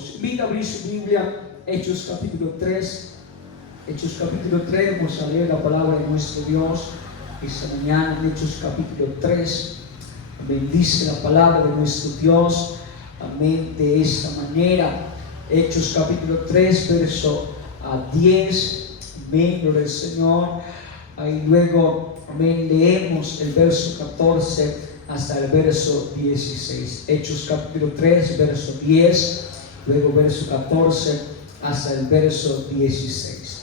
Dios. Invita a abrir su Biblia, Hechos capítulo 3. Hechos capítulo 3, vamos a leer la palabra de nuestro Dios esta mañana. En Hechos capítulo 3, bendice la palabra de nuestro Dios, amén, de esta manera. Hechos capítulo 3, verso 10, amén, gloria al Señor. Ahí luego, amén, leemos el verso 14 hasta el verso 16. Hechos capítulo 3, verso 10, luego verso 14 hasta el verso 16.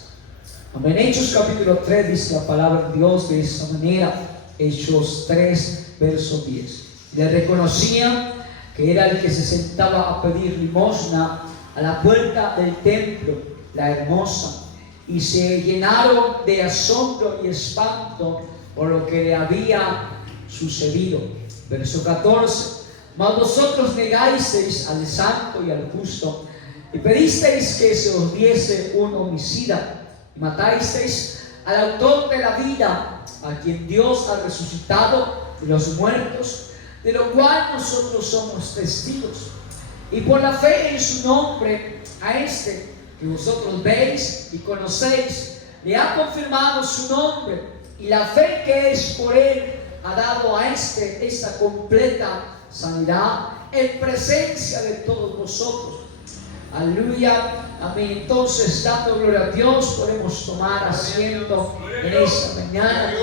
Amén. Hechos capítulo 3 dice la palabra de Dios de esta manera. Hechos 3, verso 10. Le reconocían que era el que se sentaba a pedir limosna a la puerta del templo, la hermosa, y se llenaron de asombro y espanto por lo que le había sucedido. Verso 14. Mas vosotros negasteis al santo y al justo, y pedisteis que se os diese un homicida, y matasteis al autor de la vida, a quien Dios ha resucitado de los muertos, de lo cual nosotros somos testigos. Y por la fe en su nombre, a este que vosotros veis y conocéis, le ha confirmado su nombre, y la fe que es por él ha dado a este esta completa sanidad en presencia de todos vosotros. Aleluya, amén. Entonces, dando gloria a Dios, podemos tomar asiento en esta mañana.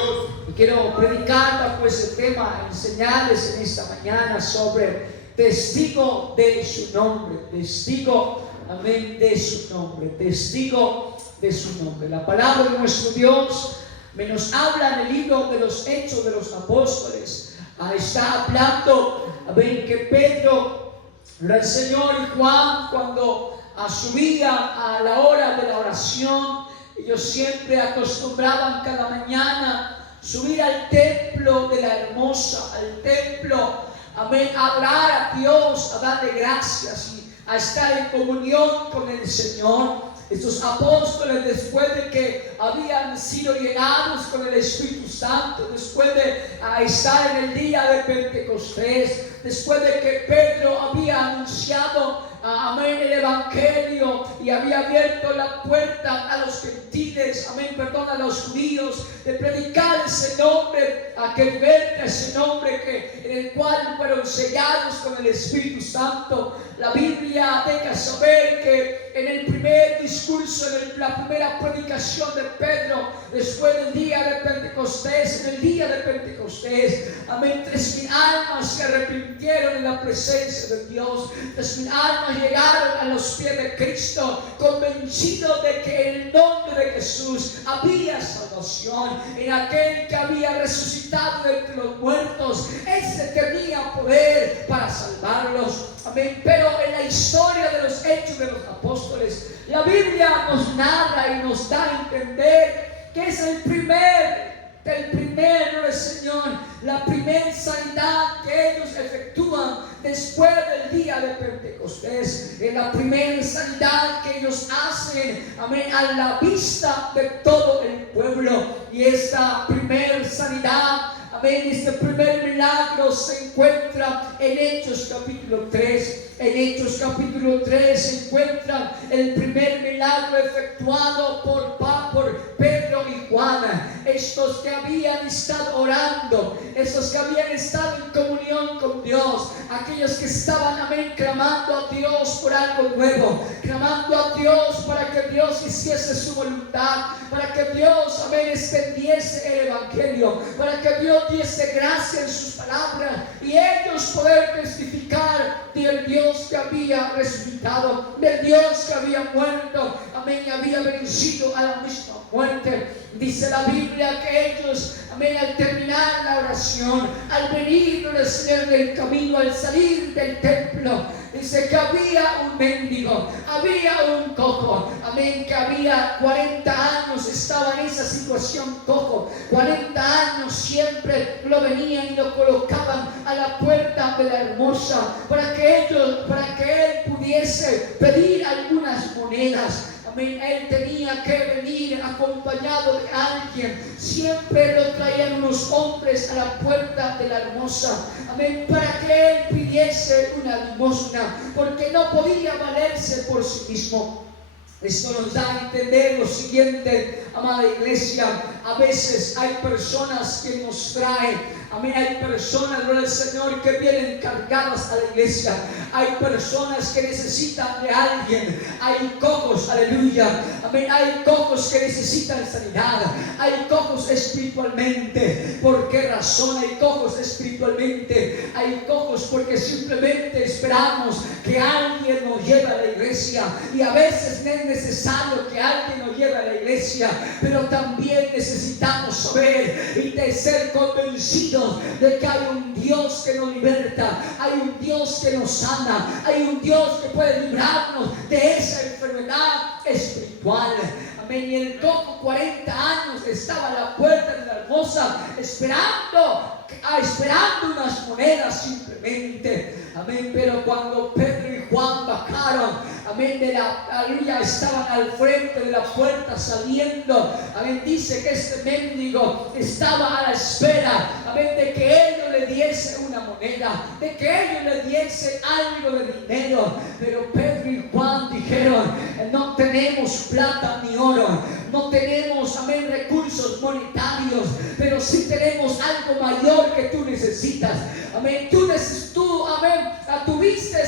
Y quiero predicar bajo ese tema, enseñarles en esta mañana sobre testigo de su nombre. Testigo, amén, de su nombre. Testigo de su nombre. La palabra de nuestro Dios nos habla en el libro de los Hechos de los Apóstoles. Está hablando, amén, que Pedro, el Señor y Juan, cuando subían a la hora de la oración, ellos siempre acostumbraban cada mañana subir al templo de la hermosa, al templo, amén, a orar a Dios, a darle gracias y a estar en comunión con el Señor. Estos apóstoles, después de que habían sido llenados con el Espíritu Santo, después de estar en el día de Pentecostés, después de que Pedro había anunciado, amén, el Evangelio y había abierto la puerta a los gentiles, amén, perdón, a los judíos, de predicar ese nombre, a que verte ese nombre en el cual fueron sellados con el Espíritu Santo. La Biblia deja saber que en el primer discurso, en la primera predicación de Pedro, después del día de Pentecostés, en el día de Pentecostés, amén, 3,000 almas se arrepintieron en la presencia de Dios. 3,000 almas llegaron a los pies de Cristo, convencidos de que en el nombre de Jesús había salvación. En aquel que había resucitado de entre los muertos, ese tenía poder para salvarlos. Amén. Pero en la historia de los Hechos de los Apóstoles, la Biblia nos narra y nos da a entender que es el primer, no es, Señor, la primera sanidad que ellos efectúan después del día de Pentecostés. Es la primera sanidad que ellos hacen, amén, a la vista de todo el pueblo. Y esta primera sanidad, amén, este primer milagro se encuentra en Hechos capítulo 3. En Hechos capítulo 3 se encuentra el primer milagro efectuado por Pedro y Juan. Estos que habían estado orando, estos que habían estado en comunión con Dios, aquellos que estaban, amén, clamando a Dios por algo nuevo, clamando a Dios para que Dios hiciese su voluntad, para que Dios, amén, extendiese el Evangelio, para que Dios diese gracia en sus palabras y ellos poder testificar del Dios que había resucitado, del Dios que había muerto, amén, y había vencido a la misma muerte. Dice la Biblia que ellos, amén, al terminar la oración, al venir del Señor del camino, al salir del templo, dice que había un mendigo, había un cojo, amén, que había 40 años, estaba en esa situación cojo, 40 años siempre lo venían y lo colocaban a la puerta de la hermosa para que él pudiese pedir algunas monedas. Amén. Él tenía que venir acompañado de alguien. Siempre lo traían unos hombres a la puerta de la hermosa. Amén. Para que él pidiese una limosna, porque no podía valerse por sí mismo. Esto nos da a entender lo siguiente, amada iglesia. A veces hay personas que nos traen, amén, hay personas, gloria al Señor, que vienen cargadas a la iglesia. Hay personas que necesitan de alguien. Hay cojos, aleluya, amén. Hay cojos que necesitan sanidad. Hay cojos espiritualmente. ¿Por qué razón hay cojos espiritualmente? Hay cojos porque simplemente esperamos que alguien nos lleve a la iglesia. Y a veces no es necesario que alguien nos lleve a la iglesia, pero también necesitamos saber y de ser convencidos de que hay un Dios que nos liberta, hay un Dios que nos sana, hay un Dios que puede librarnos de esa enfermedad espiritual. Amén. Y el cojo 40 años estaba a la puerta de la hermosa esperando unas monedas simplemente. Amén. Pero cuando Pedro y Juan bajaron, amén, aleluya, estaban al frente de la puerta saliendo. Amén. Dice que este mendigo estaba a la espera, amén, de que ellos le diese una moneda, de que ellos le diese algo de dinero. Pero Pedro y Juan dijeron: no tenemos plata ni oro, no tenemos, amén, recursos monetarios, pero sí tenemos algo mayor que tú necesitas. Amén. Tú, amén, tuviste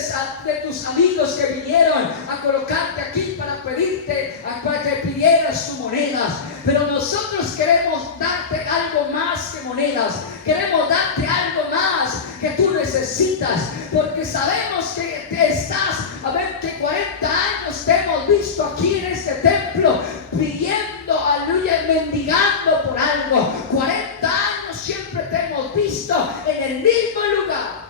de tus amigos que vinieron a colocarte aquí para pedirte, para que pidieras tus monedas, pero nosotros queremos darte algo más que monedas. Queremos darte algo más que tú necesitas, porque sabemos que estás, amén, que 40 años te hemos visto aquí en este templo pidiendo, aleluya, mendigando por algo. 40 años siempre te hemos visto en el mismo lugar.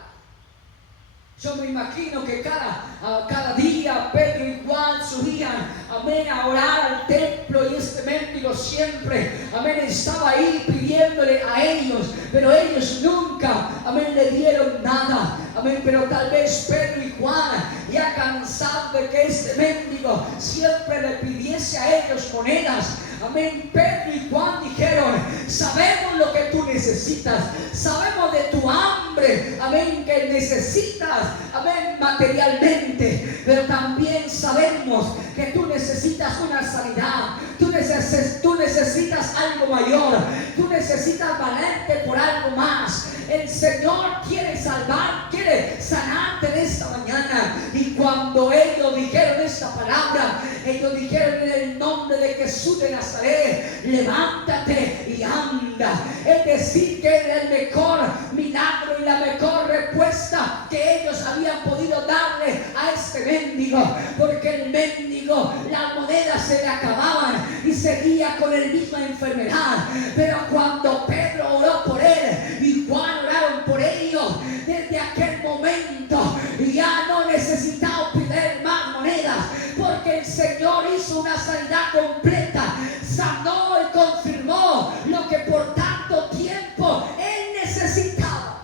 Yo me imagino que cada día Pedro y Juan subían, amén, a orar al templo, y este mendigo siempre, amén, estaba ahí pidiéndole a ellos, pero ellos nunca, amén, le dieron nada. Amén. Pero tal vez Pedro y Juan, ya cansados de que este mendigo siempre le pidiese a ellos monedas, amén, Pedro y Juan dijeron: sabemos lo que tú necesitas, sabemos de tu hambre, amén, que necesitas, amén, materialmente, pero también sabemos que tú necesitas una sanidad, tú necesitas algo mayor, tú necesitas valerte por algo más. El Señor quiere salvar, quiere sanarte en esta mañana. Y cuando ellos dijeron esta palabra, ellos dijeron: en el nombre de Jesús de Nazaret, levántate y anda. Es decir, que era el mejor milagro y la mejor respuesta que ellos habían podido darle a este mendigo, porque el mendigo, las monedas se le acababan y seguía con la misma enfermedad. Pero cuando Pedro oró por él y Juan oraron por ellos, desde aquel momento ya no necesitaba pedir más monedas, porque el Señor hizo una sanidad completa, sanó y confirmó lo que por tanto tiempo él necesitaba.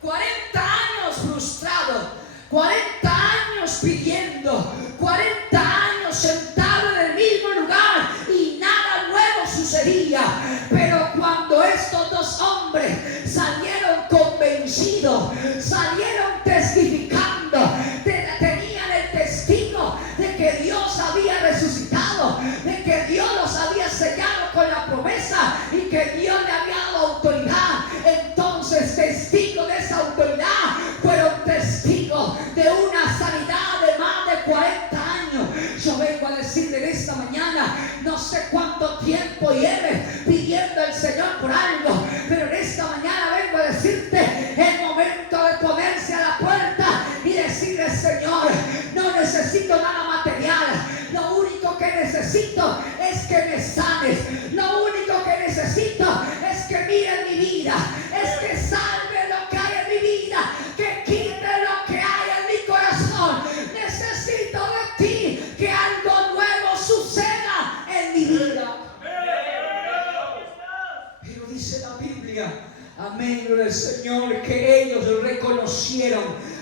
40 años frustrado, 40 años pidiendo, 40 años sentado en el mismo lugar y nada nuevo sucedía. Pero cuando estos dos hombres salieron convencidos, salieron testificando, tenían el testigo de que Dios había resucitado, de que Dios los había sellado con la promesa y que Dios le había dado autoridad. Entonces, testigos de esa autoridad fueron testigos de una sanidad de más de 40 años. Yo vengo a decirle en esta mañana, no sé cuánto tiempo lleves pidiendo al Señor por algo, pero en esta mañana vengo a decirte: es momento de ponerse a la puerta y decirle: Señor, no necesito nada material, lo único que necesito es que me sanes, lo único que necesito es que mire mi vida, es que salve lo que hay en mi vida, que quite lo que hay en mi corazón. Necesito de ti, que algo nuevo suceda en mi vida. Pero dice la Biblia,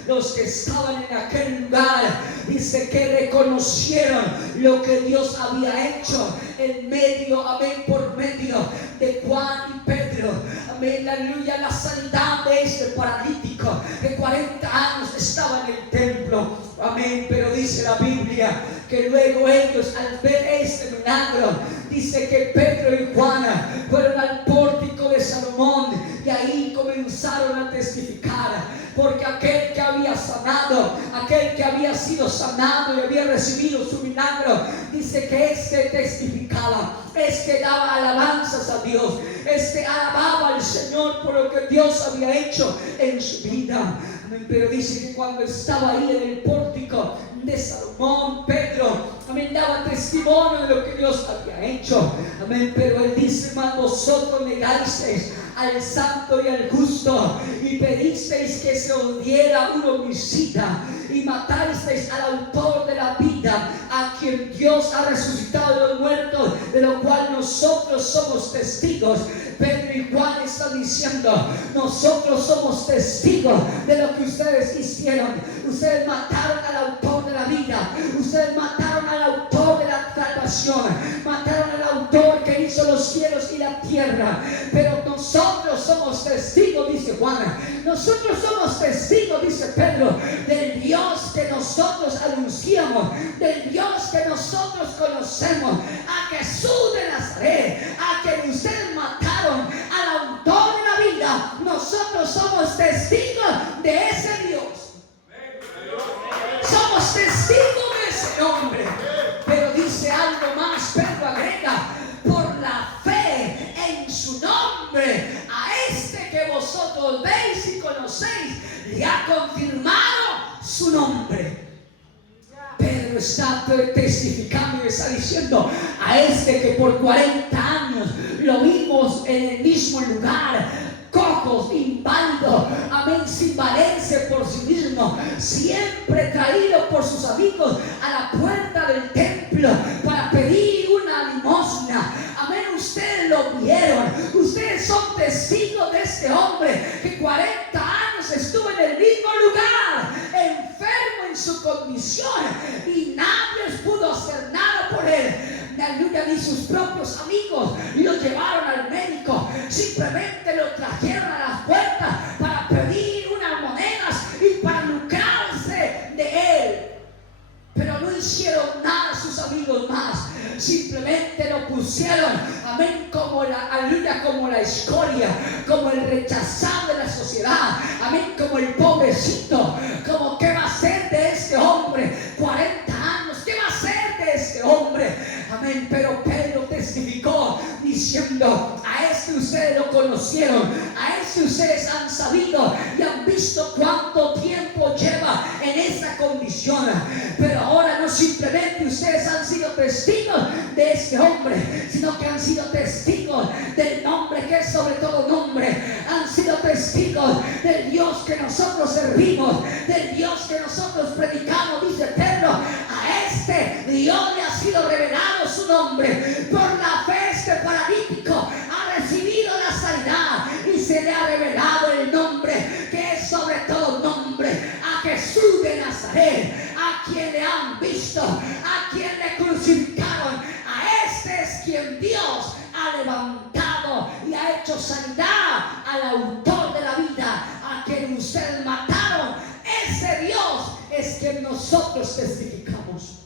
los que estaban en aquel lugar, dice que reconocieron lo que Dios había hecho en medio, amén, por medio de Juan y Pedro, amén, aleluya, la sanidad de este paralítico que 40 años estaba en el templo, amén. Pero dice la Biblia que luego ellos, al ver este milagro, dice que Pedro y Juan fueron al pórtico de Salomón y ahí comenzaron a testificar, porque aquel que había sanado, aquel que había sido sanado y había recibido su milagro, dice que testificaba, daba alabanzas a Dios, alababa al Señor por lo que Dios había hecho en su vida. Amén. Pero dice que cuando estaba ahí en el pórtico de Salomón, Pedro, amén, daba testimonio de lo que Dios había hecho, amén. Pero él dice, hermano, vosotros negasteis al santo y al justo y pedisteis que se os diera un homicida y matasteis al autor de la vida, a quien Dios ha resucitado de los muertos, de lo cual nosotros somos testigos. Pedro y Juan están diciendo, nosotros somos testigos de lo que ustedes hicieron. Ustedes mataron al autor de la vida, ustedes mataron al autor de la salvación, mataron al autor que hizo los cielos y la tierra. Pero nosotros somos testigos, dice Juan, nosotros somos testigos, dice Pedro, del Dios que nosotros anunciamos, del Dios que nosotros conocemos, a Jesús de Nazaret, a quien ustedes mataron, al autor de la vida. Nosotros somos testigos de ese Dios, somos testigos de ese hombre. Pero dice algo más, Pedro agrega, por la fe en su nombre, a que vosotros veis y conocéis, le ha confirmado su nombre. Pedro está testificando y está diciendo, a que por 40 años lo vimos en el mismo lugar, cojos, inválidos, amén, sin valerse por sí mismo, siempre traído por sus amigos a la puerta del templo para pedir una limosna. Amén, ustedes lo vieron, ustedes son testigos de este hombre que 40 años estuvo en el mismo lugar, enfermo en su condición, y nadie pudo hacer nada por él. Aleluya, ni sus propios amigos lo llevaron al médico, simplemente lo trajeron a las puertas para pedir unas monedas y para lucrarse de él. Pero no hicieron nada sus amigos más, simplemente lo pusieron, amén, como la escoria, como el rechazado de la sociedad, amén, como el pobrecito, como qué va a ser de este hombre, 40 años, qué va a ser de este hombre, amén. Pero Pedro testificó diciendo, a ustedes lo conocieron, a ustedes han sabido y han visto cuánto tiempo lleva en esa condición, pero ahora no simplemente ustedes han sido testigos de este hombre, sino que han sido testigos del nombre que es sobre todo nombre, han sido testigos del Dios que nosotros servimos, del Dios que nosotros predicamos. Dice Pedro, a Dios le ha sido revelado su nombre. Por la fe este paralítico ha recibido la sanidad y se le ha revelado el nombre que es sobre todo nombre, a Jesús de Nazaret, a quien le han visto, a quien le crucificaron. A es quien Dios ha levantado y ha hecho sanidad al autor de la vida, a quien ustedes mataron. Ese Dios es quien nosotros testificamos.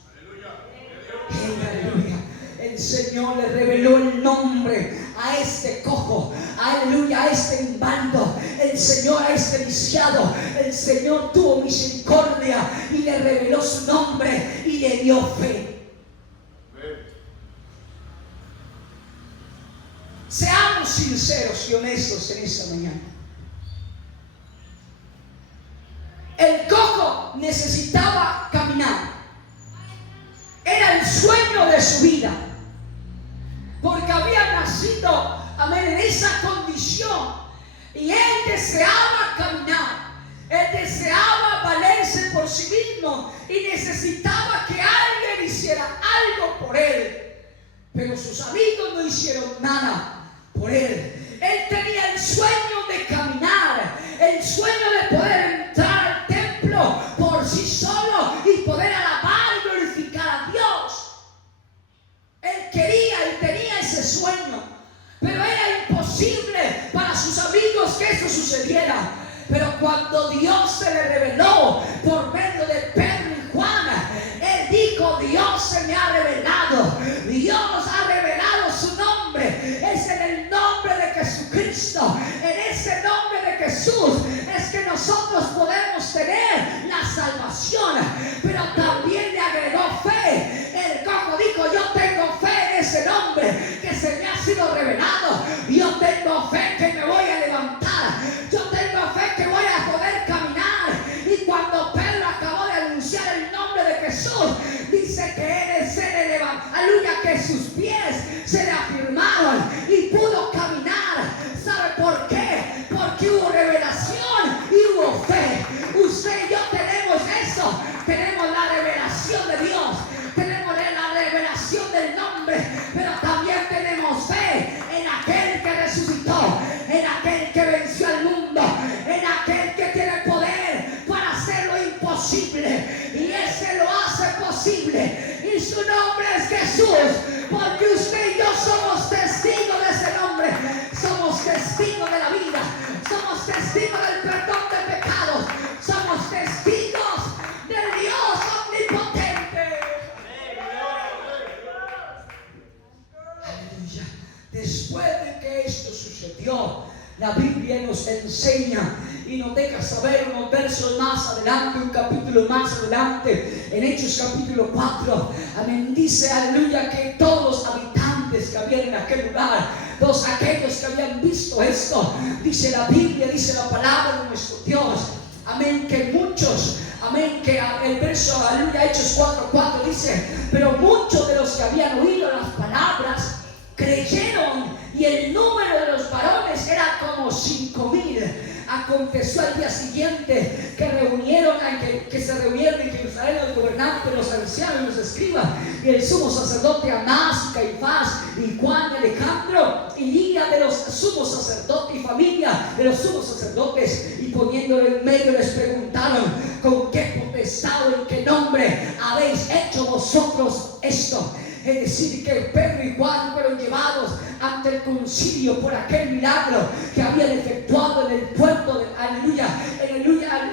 Aleluya. El Señor le reveló el nombre a este cojo, aleluya, a este inválido, el Señor a este lisiado. El Señor tuvo misericordia y le reveló su nombre y le dio fe. Seamos sinceros y honestos en esta mañana. El cojo necesitaba caminar. Era el sueño de su vida, porque había nacido, amén, en esa condición, y él deseaba caminar, él deseaba valerse por sí mismo y necesitaba que alguien hiciera algo por él. Pero sus amigos no hicieron nada por él. Él tenía el sueño de caminar, el sueño de poder entrar al templo y poder alabar y glorificar a Dios. Él quería y tenía ese sueño, pero era imposible para sus amigos que eso sucediera. Pero cuando Dios se le reveló por medio de Pedro y Juan, él dijo: Dios se me ha revelado, Dios ha revelado su nombre. Es en el nombre de Jesucristo, en ese nombre de Jesús es que nosotros podemos tener la salvación. Pero también le agregó fe. El cojo dijo: yo tengo fe en ese nombre que se me ha sido revelado. Yo tengo fe que me voy a levantar. Yo tengo fe que voy a poder caminar. Y cuando Pedro acabó de anunciar el nombre de Jesús, dice que él se le levantó, aleluya, que sus pies se le afirmaron y pudo caminar. ¿Sabe por qué? Porque hubo revelación y hubo fe. Usted y yo tenemos eso. Tenemos la revelación de Dios, tenemos la revelación del nombre, pero también tenemos fe en aquel que resucitó, en aquel que venció al mundo, en aquel que tiene poder para hacer lo imposible, y ese lo hace posible, y su nombre es Jesús. Porque usted y yo somos testigos de ese nombre, somos testigos de la vida, somos testigos del perdón de pecados, somos testigos del Dios omnipotente. Aleluya. Después de que esto sucedió, la Biblia nos enseña y nos deja saber unos versos más adelante, un capítulo más adelante, en Hechos capítulo 4. Amén. Dice, aleluya, que todos los habitantes que habían en aquel lugar, todos aquellos que habían visto esto, dice la Biblia, dice la palabra de nuestro Dios, amén, que muchos, amén, que el verso, aleluya, Hechos 4:4 dice: pero muchos de los que habían oído las palabras creyeron, y el número de los varones era como 5,000. Aconteció al día siguiente que se reunieron en Jerusalén los gobernantes, los ancianos y los escribas, y el sumo sacerdote Anás, y Caifás, y Juan, y Alejandro, y liga de los sumos sacerdotes, y familia de los sumos sacerdotes, y poniéndolo en medio les preguntaron: ¿con qué potestad o en qué nombre habéis hecho vosotros esto? Es decir, que Pedro y Juan fueron llevados ante el concilio por aquel milagro que habían efectuado en el puerto de, aleluya,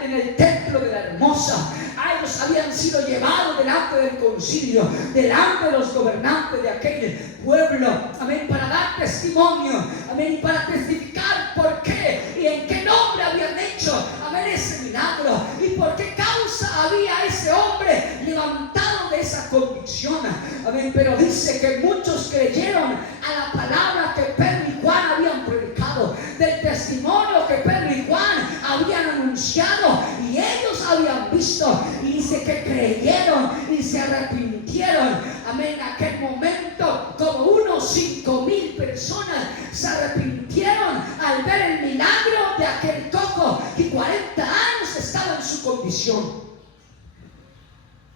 en el templo de la hermosa. A ellos habían sido llevados delante del concilio, delante de los gobernantes de aquel pueblo, amén, para dar testimonio, amén, para testificar por qué y en qué nombre habían hecho, amén, ese milagro, y por qué causa había ese hombre levantado de esa convicción, amén. Pero dice que muchos creyeron a la palabra que Pedro y Juan habían predicado, del testimonio que Pedro y Juan habían anunciado y ellos habían visto, y dice que creyeron y se arrepintieron, amén. En aquel momento como unos 5,000 personas se arrepintieron al ver el milagro de aquel cojo que 40 años estaba en su condición.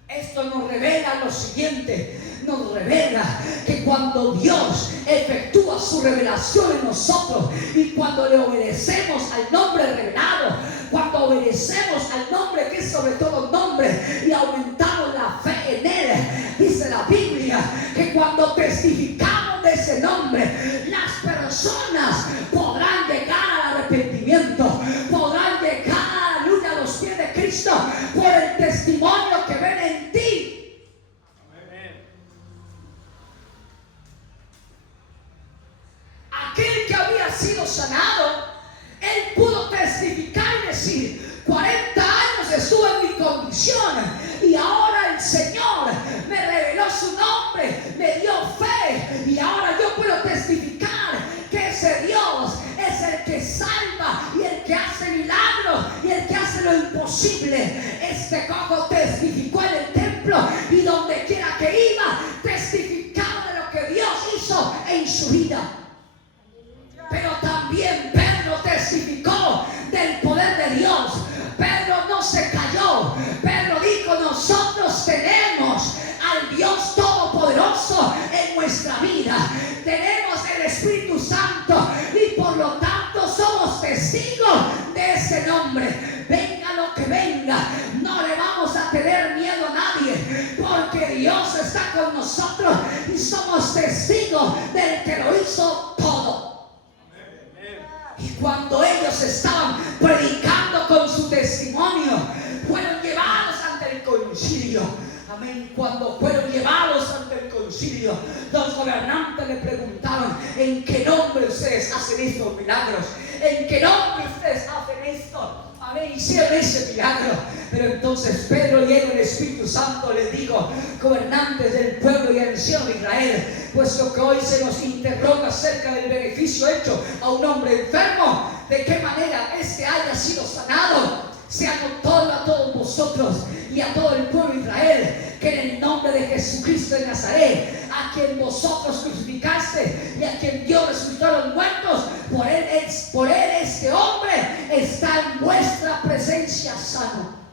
Esto nos revela lo siguiente, nos revela que cuando Dios efectúa su revelación en nosotros y cuando le obedecemos al nombre revelado, cuando obedecemos al nombre que es sobre todo nombre y aumentamos la fe en Él, dice la Biblia que cuando testificamos de ese nombre, las personas podrán llegar al arrepentimiento, podrán llegar, aleluya, a los pies de Cristo por el testimonio que ven en ti. Aquel que había sido sanado, él pudo testificar y decir: 40 años estuve en mi condición y ahora el Señor me reveló su nombre, me dio fe, y ahora yo puedo testificar que ese Dios es el que salva y el que hace milagros y el que hace lo imposible. Este cojo testificó en el templo y donde quiera que iba testificaba de lo que Dios hizo en su vida. Pero también Pedro testificó del poder de Dios. Pedro no se cayó. Pedro dijo: nosotros tenemos al Dios Todopoderoso en nuestra vida. Tenemos el Espíritu Santo y por lo tanto somos testigos de ese nombre. Venga lo que venga, no le vamos porque Dios está con nosotros y somos testigos del que lo hizo todo. Y cuando ellos estaban predicando con su testimonio, fueron llevados ante el concilio. Amén. Cuando fueron llevados ante el concilio, los gobernantes le preguntaron: ¿en qué nombre ustedes hacen estos milagros? ¿En qué nombre ustedes hacen esto? Amén. Hicieron ese milagro. Pero entonces Pedro, lleno del Espíritu Santo, les dijo: gobernantes del pueblo y ancianos de Israel, puesto que hoy se nos interroga acerca del beneficio hecho a un hombre enfermo, de qué manera éste haya sido sanado, sea notorio a todos vosotros y a todo el pueblo de Israel, que en el nombre de Jesucristo de Nazaret, a quien vosotros crucificaste y a quien Dios resucitó a los muertos, por él este hombre está en vuestra presencia sano.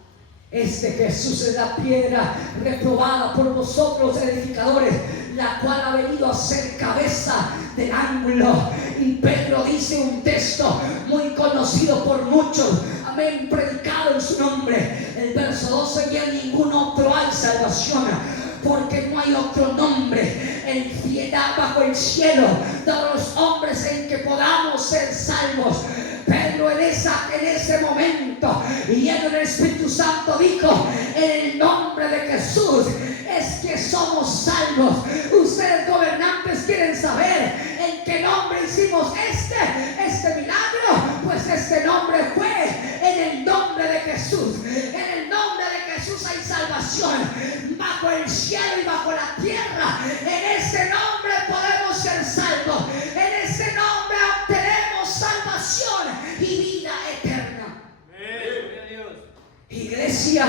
Este Jesús es la piedra reprobada por vosotros edificadores, la cual ha venido a ser cabeza del ángulo. Y Pedro dice un texto muy conocido por muchos, amén, predicado en su nombre. El verso 12: y en ningún otro hay salvación, porque no hay otro nombre bajo el cielo dado a los hombres en que podamos ser salvos. Pedro en ese momento, lleno del Espíritu Santo, dijo: en el nombre de Jesús es que somos salvos. Ustedes, gobernantes, quieren saber en qué nombre hicimos este milagro. Pues este nombre fue en el nombre de Jesús. En el nombre de Jesús hay salvación bajo el cielo y bajo la tierra. En ese nombre podemos ser salvos. En ese nombre obtenemos salvación y vida eterna. Iglesia,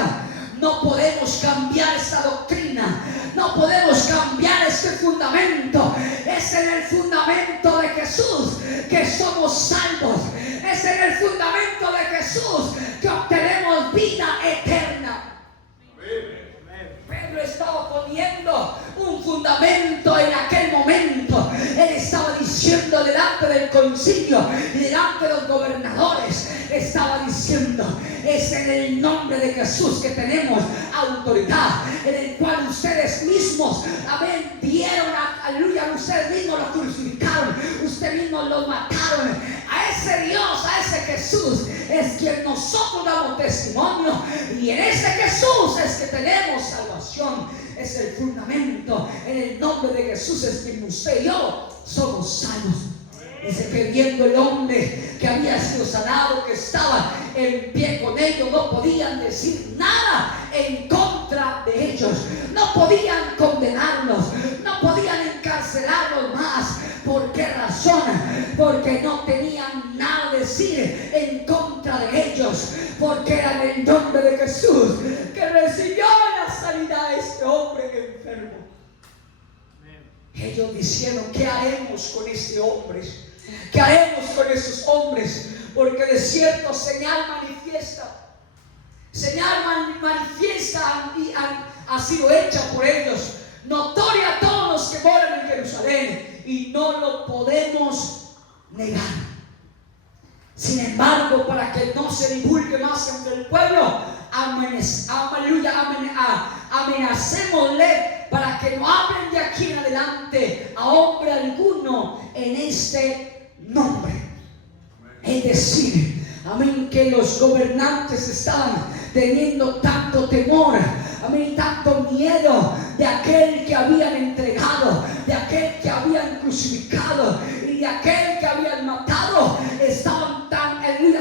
no podemos cambiar esta doctrina, no podemos cambiar este fundamento. Es en el fundamento de Jesús que somos salvos. Es en el fundamento de Jesús que obtenemos vida eterna. Pedro estaba poniendo un fundamento en aquel momento. Él estaba diciendo delante del concilio y delante de los gobernadores, estaba diciendo: es en el nombre de Jesús que tenemos autoridad, en el cual ustedes mismos, amén, dieron, aleluya, ustedes mismos lo crucificaron, ustedes mismos lo mataron. A ese Dios, a ese Jesús es quien nosotros damos testimonio, y en ese Jesús es que tenemos salvación. Es el fundamento. En el nombre de Jesús es quien usted y yo somos salvos. Dice que viendo el hombre que había sido sanado, que estaba en pie con ellos, no podían decir nada en contra de ellos, no podían condenarlos, no podían encarcelarlos más. ¿Por qué razón? Porque no tenían nada a decir en contra de ellos, porque era en el nombre de Jesús que recibió la sanidad a este hombre enfermo. Ellos dijeron: ¿qué haremos con este hombre? ¿Qué haremos con esos hombres? Porque de cierto señal manifiesta ha sido hecha por ellos, notoria a todos los que moran en Jerusalén, y no lo podemos negar. Sin embargo, para que no se divulgue más entre el pueblo, amenacémosle para que no hablen de aquí en adelante a hombre alguno en este nombre. Es decir, amén, que los gobernantes estaban teniendo tanto temor, amén, tanto miedo de aquel que habían entregado, de aquel que habían crucificado y de aquel que habían matado. Estaban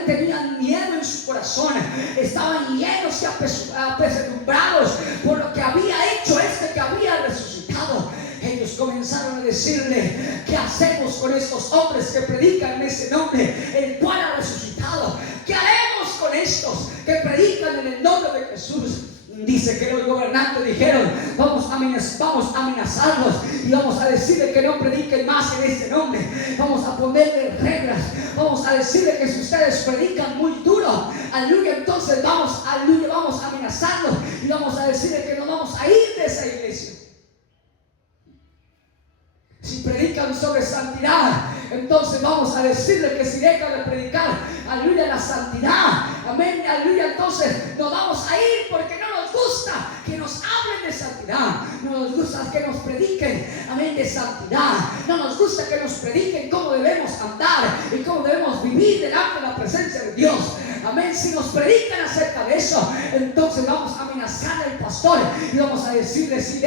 tenían miedo en su corazón, estaban llenos y apesadumbrados por lo que había hecho este que había resucitado. Ellos comenzaron a decirle: ¿qué hacemos con estos hombres que predican en ese nombre, el cual ha resucitado? ¿Qué haremos con estos que predican en el nombre de Jesús? Dice que los gobernantes dijeron: vamos a amenazarlos y vamos a decirle que no prediquen más en este nombre. Vamos a ponerle reglas, vamos a decirle que si ustedes predican muy duro, aleluya, entonces vamos a amenazarlos y vamos a decirle que nos vamos a ir de esa iglesia. Si predican sobre santidad, entonces vamos a decirle que si dejan de predicar, aleluya, la santidad, amén, aleluya, entonces nos vamos a ir porque no nos nos gusta que nos hablen de santidad. No nos gusta que nos prediquen, amén, de santidad. No nos gusta que nos prediquen cómo debemos andar y cómo debemos vivir delante de la presencia de Dios. Amén. Si nos predican acerca de eso, entonces vamos a amenazar al pastor y vamos a decirle: si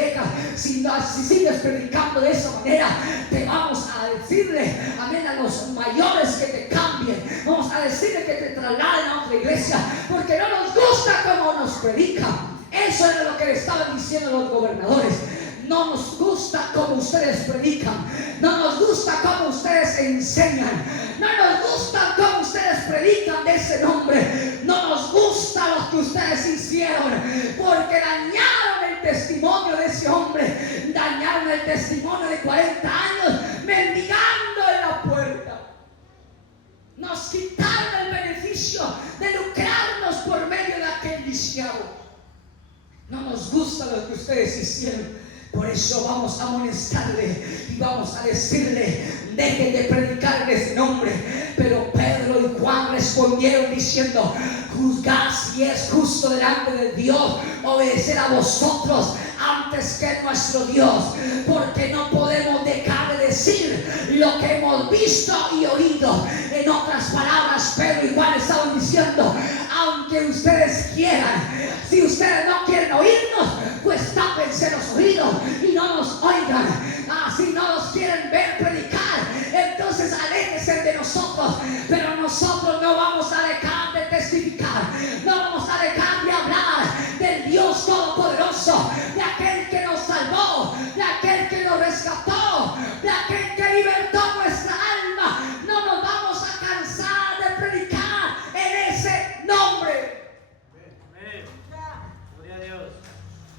sigues predicando de esa manera, te vamos a decirle, amén, a los mayores que te cambien. Vamos a decirle que te trasladen a otra iglesia, porque no nos gusta cómo nos predican. Eso era lo que le estaban diciendo los gobernadores. No nos gusta cómo ustedes predican. No nos gusta cómo ustedes enseñan. No nos gusta cómo ustedes predican de ese nombre. No nos gusta lo que ustedes hicieron, porque dañaron el testimonio de ese hombre. Dañaron el testimonio de 40 años mendigando en la puerta. Nos quitaron el beneficio de lucrarnos por medio de aquel viciado. No nos gusta lo que ustedes hicieron. Por eso vamos a amonestarle y vamos a decirle: dejen de predicar en ese nombre. Pero Pedro y Juan respondieron diciendo: juzgad si es justo delante de Dios obedecer a vosotros antes que nuestro Dios, porque no podemos dejar de decir lo que hemos visto y oído. En otras palabras, Pedro y Juan estaban diciendo: aunque ustedes quieran, si ustedes no quieren oírnos, pues tápense los oídos y no nos oigan. Si no nos quieren ver predicar, entonces aléjense de nosotros. Pero nosotros no vamos a dejar de testificar, no vamos a dejar de hablar del Dios Todopoderoso, de aquel que nos salvó, de aquel que nos rescató, de aquel que libertó nuestra alma. No nos vamos a cansar de predicar en ese nombre. Gloria a Dios.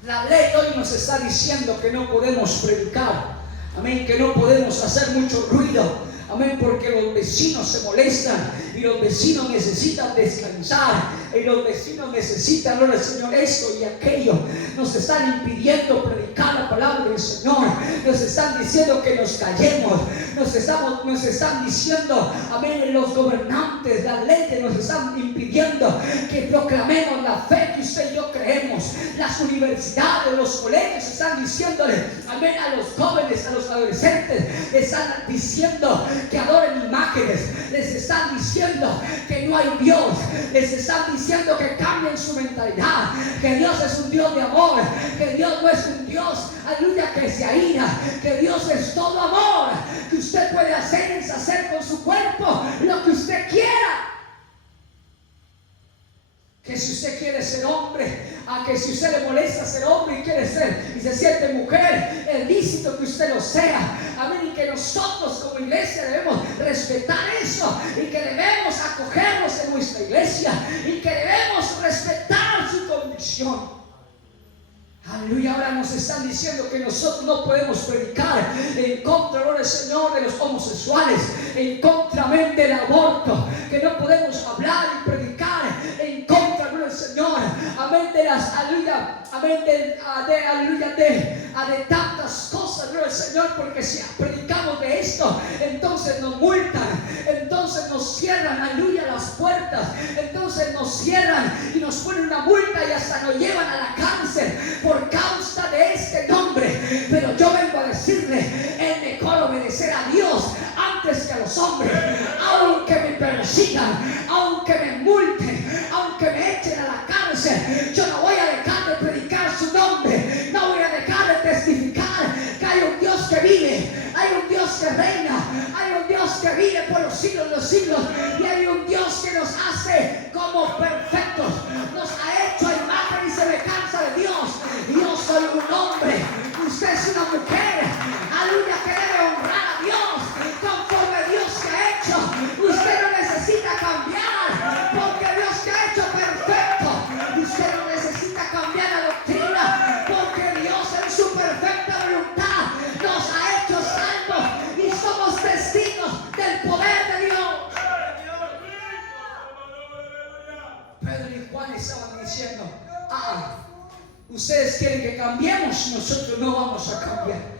La ley hoy nos está diciendo que no podemos predicar, amén, que no podemos hacer mucho ruido, amén, porque los vecinos se molestan y los vecinos necesitan descansar y los vecinos necesitan, gloria al Señor, esto y aquello. Nos están impidiendo predicar la palabra del Señor. Nos están diciendo que nos callemos. Nos están diciendo, amén, los gobernantes, las leyes nos están impidiendo que proclamemos la fe que usted y yo creemos. Las universidades, los colegios están diciéndole, amén, a los jóvenes, a los adolescentes, les están diciendo que adoren imágenes, les están diciendo que no hay Dios, les están diciendo que cambien su mentalidad, que Dios es un Dios de amor, que Dios no es un Dios, aleluya, que se aira, que Dios es todo amor, que usted puede hacer y deshacer con su cuerpo lo que usted quiera. Que si usted quiere ser hombre, a que si usted le molesta ser hombre y quiere ser y se siente mujer, es lícito que usted lo sea. Amén. Y que nosotros como iglesia debemos respetar eso y que debemos acogernos en nuestra iglesia y que debemos respetar su convicción. Aleluya. Ahora nos están diciendo que nosotros no podemos predicar en contra, gloria al Señor, de los homosexuales, en contra del aborto, que no podemos hablar y predicar en contra, gloria al Señor, amén, de las, aleluya, amén, de tantas cosas, gloria al Señor, porque si predicamos de esto, entonces nos multan, entonces nos cierran, aleluya, las puertas, entonces nos cierran y nos ponen una multa y hasta nos llevan a la cárcel por causa de este nombre. Pero yo vengo a decirle, es mejor obedecer a Dios antes que a los hombres. Aunque me persigan, aunque me multen, aunque me echen a la cárcel, yo no voy a dejar de predicar su nombre, no voy a dejar de testificar que hay un Dios que vive, hay un Dios que reina, hay un Dios que vive por los siglos de los siglos, y hay un Dios que nos hace como perfectos, nos ha hecho a imagen y semejanza de Dios. Yo soy un hombre, usted es una mujer, aleluya, que debe honrar a Dios conforme Dios te ha hecho. Usted no necesita cambiar, porque Dios te ha hecho perfecto. Usted no necesita cambiar la doctrina, porque Dios en su perfecta voluntad nos ha hecho salvos y somos testigos del poder de Dios. Pedro y Juan estaban diciendo, ustedes quieren que cambiemos, nosotros no vamos a cambiar.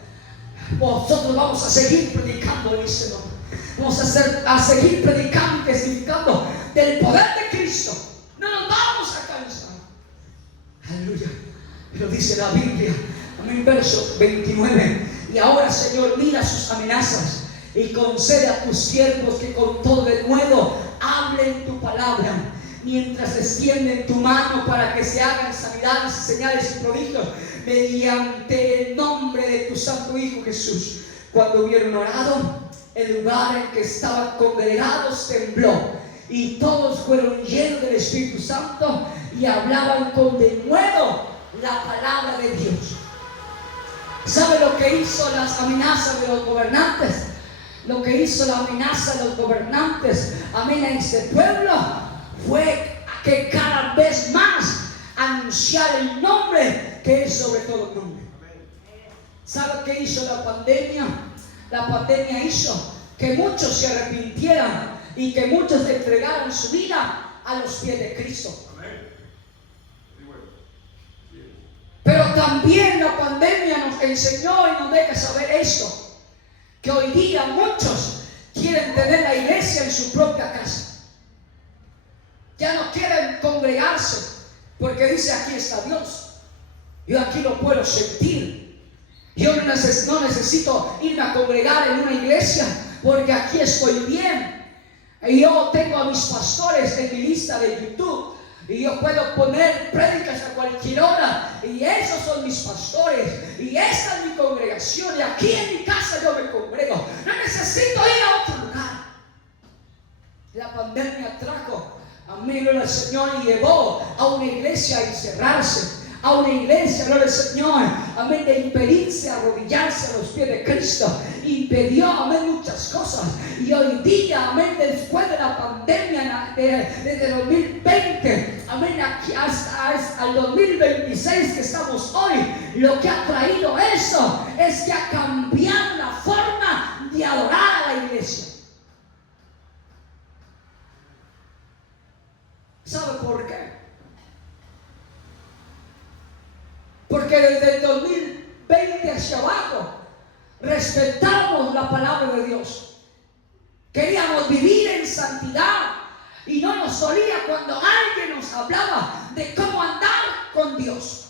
Nosotros vamos a seguir predicando ese nombre. Vamos a seguir predicando y testificando del poder de Cristo. No nos vamos a cansar. Aleluya. Pero dice la Biblia, amén, verso 29, y ahora, Señor, mira sus amenazas y concede a tus siervos que con todo de nuevo hablen tu palabra, mientras extienden tu mano para que se hagan sanidades, señales y prodigios mediante el nombre de tu santo Hijo Jesús. Cuando hubieron orado, el lugar en que estaban congregados tembló, y todos fueron llenos del Espíritu Santo y hablaban con denuedo la palabra de Dios. ¿Sabe lo que hizo las amenazas de los gobernantes? Lo que hizo la amenaza de los gobernantes, amén, a este pueblo, fue que cada vez más anunciar el nombre que es sobre todo nombre. ¿Sabe qué hizo la pandemia? La pandemia hizo que muchos se arrepintieran y que muchos entregaran su vida a los pies de Cristo. Pero también la pandemia nos enseñó y nos deja saber esto, que hoy día muchos quieren tener la iglesia en su propia casa. Ya no quieren congregarse porque dice: aquí está Dios, yo aquí lo puedo sentir, yo no necesito irme a congregar en una iglesia porque aquí estoy bien. Y yo tengo a mis pastores en mi lista de YouTube y yo puedo poner prédicas a cualquier hora, y esos son mis pastores, y esta es mi congregación, y aquí en mi casa yo me congrego, no necesito ir a otro lugar. La pandemia trajo, amén, gloria al Señor, y llevó a una iglesia a encerrarse, a una iglesia, gloria al Señor, amén, de impedirse arrodillarse a los pies de Cristo. Impidió, amén, muchas cosas. Y hoy día, amén, después de la pandemia, desde 2020, amén, aquí hasta el 2026 que estamos hoy, lo que ha traído eso es que ha cambiado la forma de adorar a la iglesia. ¿Sabe por qué? Porque desde el 2020 hacia abajo respetamos la palabra de Dios. Queríamos vivir en santidad y no nos dolía cuando alguien nos hablaba de cómo andar con Dios.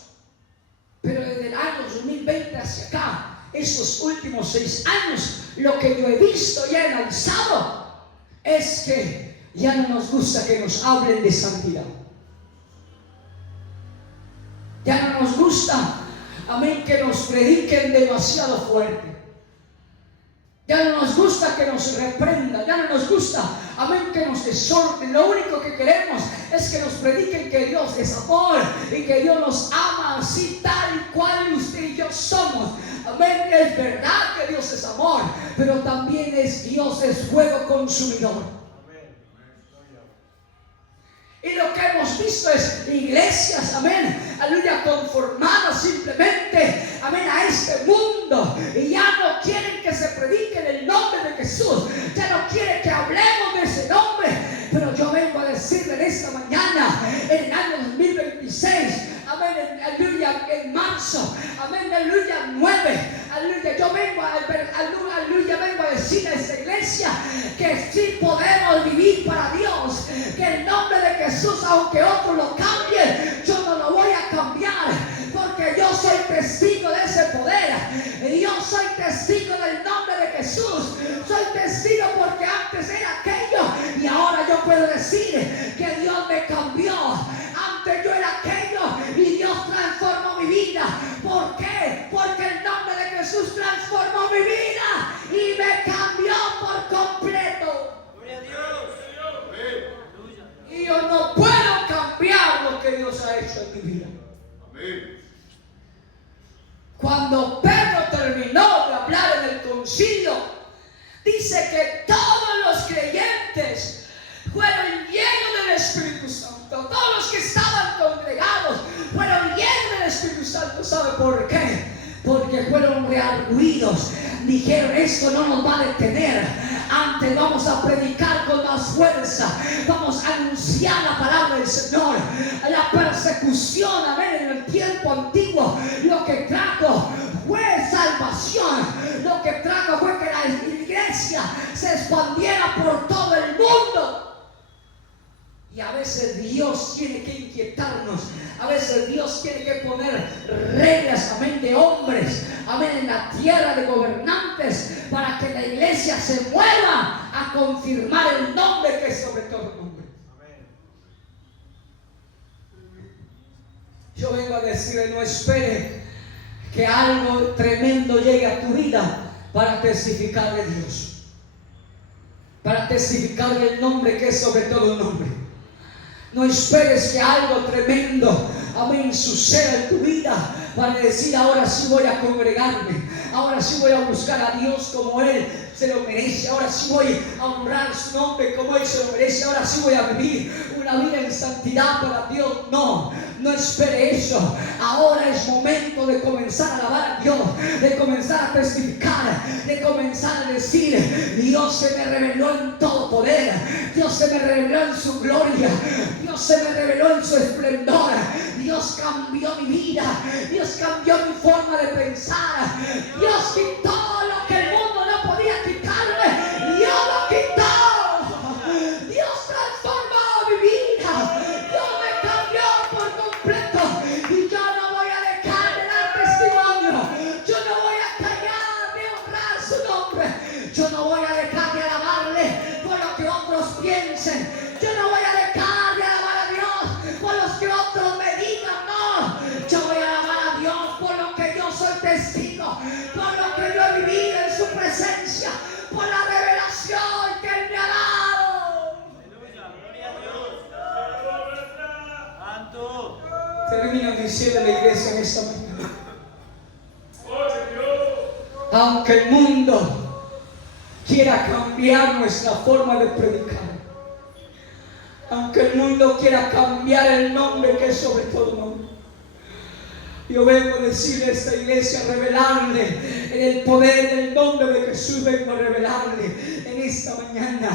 Pero desde el año 2020 hacia acá, esos últimos 6 años, lo que yo he visto y he analizado es que ya no nos gusta que nos hablen de santidad. Ya no nos gusta, amén, que nos prediquen demasiado fuerte. Ya no nos gusta que nos reprendan. Ya no nos gusta, amén, que nos exhorten. Lo único que queremos es que nos prediquen que Dios es amor y que Dios nos ama así tal y cual usted y yo somos. Amén, es verdad que Dios es amor, pero también Dios es fuego consumidor. Y lo que hemos visto es iglesias, amén, aleluya, conformadas simplemente, amén, a este mundo. Y ya no quieren que se predique en el nombre de Jesús. Ya no quieren que hablemos de ese nombre. Pero yo vengo a decirle en esta mañana, en el año 2026, amén, aleluya, en marzo, amén, aleluya, 9, aleluya, yo vengo a decir a esta iglesia que sí podemos vivir para Dios, que el nombre de Jesús, aunque otro lo cambie, yo no lo voy a cambiar, porque yo soy testigo de ese poder, y yo soy testigo del nombre de Jesús. Soy testigo porque antes era aquello y ahora yo puedo decir que Dios me cambió. Antes yo era aquello y Dios transformó mi vida. ¿Por qué? Porque el nombre de Jesús transformó mi vida y me cambió por completo. Gloria a Dios. Y yo no puedo cambiar lo que Dios ha hecho en mi vida. Amén. Cuando Pedro terminó de hablar en el concilio, dice que todos los creyentes fueron llenos del Espíritu Santo. Todos los que estaban congregados fueron llenos del Espíritu Santo. ¿Sabe por qué? Porque fueron reargüidos. Dijeron: esto no nos va a detener. Antes vamos a predicar con más fuerza. Vamos a anunciar la palabra del Señor. La persecución, amén, en el tiempo antiguo, lo que trajo fue salvación. Lo que trajo fue que la iglesia se expandiera por todo el mundo. Y a veces Dios tiene que inquietarnos. A veces Dios tiene que poner reglas, amén, de hombres, amén, en la tierra, de gobernantes, para que la iglesia se mueva a confirmar el nombre que es sobre todo nombre. Yo vengo a decirle, no espere que algo tremendo llegue a tu vida para testificar de Dios, para testificar del nombre que es sobre todo nombre. No esperes que algo tremendo, amén, suceda en tu vida para decir, ahora sí voy a congregarme, ahora sí voy a buscar a Dios como Él se lo merece, ahora sí voy a honrar su nombre como Él se lo merece, ahora sí voy a vivir una vida en santidad para Dios. No, no espere eso. Ahora es momento de comenzar a alabar a Dios, de comenzar a testificar, de comenzar a decir, Dios se me reveló en todo poder, Dios se me reveló en su gloria, Dios se me reveló en su esplendor, Dios cambió mi vida, Dios cambió mi forma de pensar, Dios quitó lo que el mundo no podía quitarme, Dios lo quitó, Dios transformó mi vida, Dios me cambió por completo y yo no voy a dejar de dar testimonio, yo no voy a callar de honrar su nombre, yo no voy a dejar de alabarle por lo que otros piensen, yo no voy a dejar de alabar a Dios por los que otros me digan, no, yo voy a alabar a Dios por lo que yo soy testigo, por lo que yo he vivido en su presencia, por la revelación que Él me ha dado. Termino diciendo a la iglesia en esta mañana, aunque el mundo quiera cambiar nuestra forma de predicar, aunque el mundo quiera cambiar el nombre que es sobre todo nombre, yo vengo a decirle a esta iglesia, revelarle en el poder del nombre de Jesús, vengo a revelarle en esta mañana,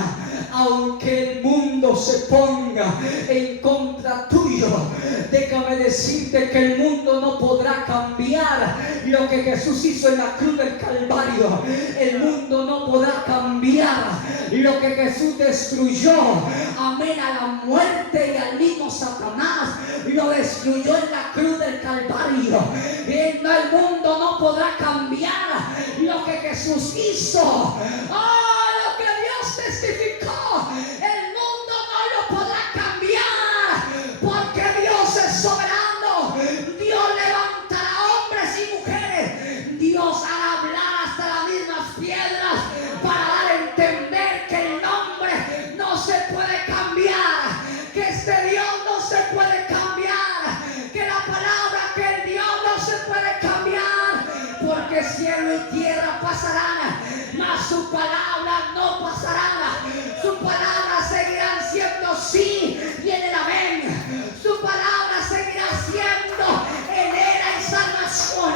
aunque el mundo se ponga en contra tuyo, déjame decirte que el mundo no podrá cambiar lo que Jesús hizo en la cruz del Calvario. El mundo no podrá cambiar lo que Jesús destruyó, amén, a la muerte y al mismo Satanás, lo destruyó en la cruz del Calvario. El mundo no podrá cambiar lo que Jesús hizo, lo que Dios testificó. El mundo no lo podrá cambiar, porque Dios es soberano. Dios levantará hombres y mujeres, Dios hará hablar hasta las mismas piedras para dar a entender que el nombre no se puede cambiar, que este Dios no se puede cambiar, que la palabra que el Dios no se puede cambiar, porque cielo y tierra pasarán, mas su palabra no pasará. Su palabra seguirá siendo sí y en el amén. Su palabra seguirá siendo en Él hay salvación,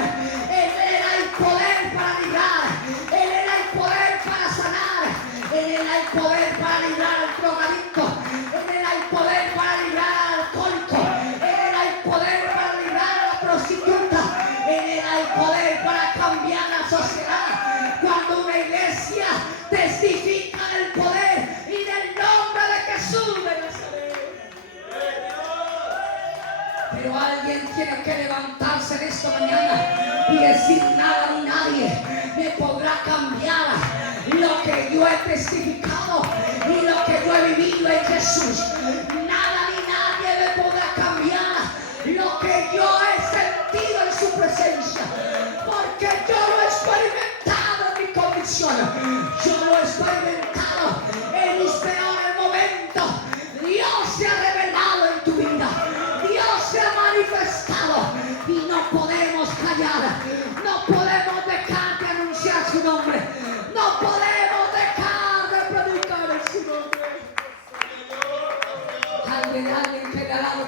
en Él hay poder para librar, en Él hay poder para sanar, en Él hay poder para librar al drogadicto, en Él hay poder para librar al alcohólico, en Él hay poder para librar a la prostituta, en Él hay poder para cambiar la sociedad. Cuando una iglesia testifica del poder y del nombre de Jesús de Nazaret. Pero alguien tiene que levantarse en esta mañana y decir, nada ni nadie me podrá cambiar lo que yo he testificado y lo que yo he vivido en Jesús. Nada ni nadie me podrá cambiar lo que yo he sentido en su presencia, porque yo lo he experimentado en mi convicción, yo lo he experimentado en mis peores momentos. Dios se ha revelado en tu vida, Dios se ha manifestado y no podemos callar, no podemos dejar de anunciar su nombre, no podemos dejar de predicar en su nombre. Alguien que le ha dado